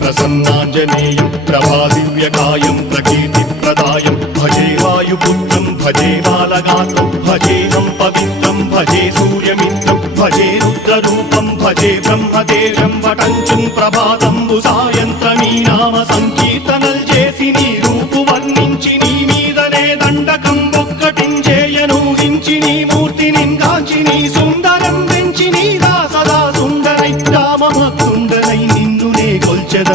ప్రసన్నాంజనేయం ప్రభాదివ్యకాయం ప్రకీర్తిప్రదాయం భజే వాయుపుత్రం భజే బాలగాత్రం భజేహం పవిత్రం భజే సూర్యమిత్రం భజే రుద్రరూపం భజే బ్రహ్మదేవం వటంచుం ప్రభాతంబు సాయంత్రమీ నామ సంకీర్తనల్ చేసి నీ రూపు వర్ణించి నీ మీదనే దండకం ఒక్కటించేయనూహించి నీ మూర్తిని నింగాంచి నీ సుందరం పెంచి నీ దాసదా సుందరై రామభక్తుండనై నిన్ను